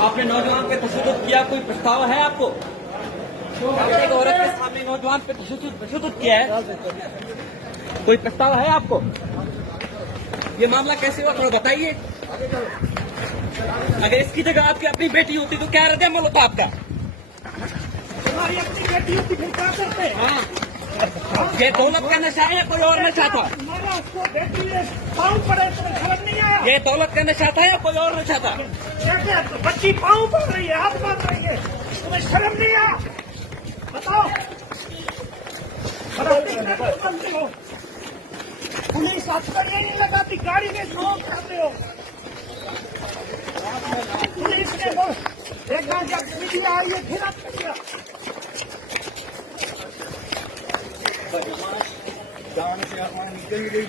आपने नौजवान पे तशद्दुद किया, कोई प्रस्ताव है आपको? एक औरत के सामने नौजवान पे तशद्दुद किया है, कोई प्रस्ताव है आपको? ये मामला कैसे हुआ थोड़ा बताइए। अगर इसकी जगह आपकी अपनी बेटी होती तो क्या रद्द अमल होता आपका? हमारी अपनी बेटी होती फिर क्या करते? हाँ, ये दौलत का नशा है या कोई और नशा था? हमारा उसको बेटी पाँव पड़े तुम्हें समझ नहीं आया? ये दौलत का नशा था या कोई और नशा था? क्या बच्ची पाँव पड़ रही है, हाथ मार रही है, तुम्हें शर्म नहीं आया? बताओ। पुलिस आपको ये नहीं लगाती, गाड़ी में स्मोक करते हो। पुलिस ने देखा जब मीडिया आई है फिर आप करिएगा। जान से आसमान निकल गई।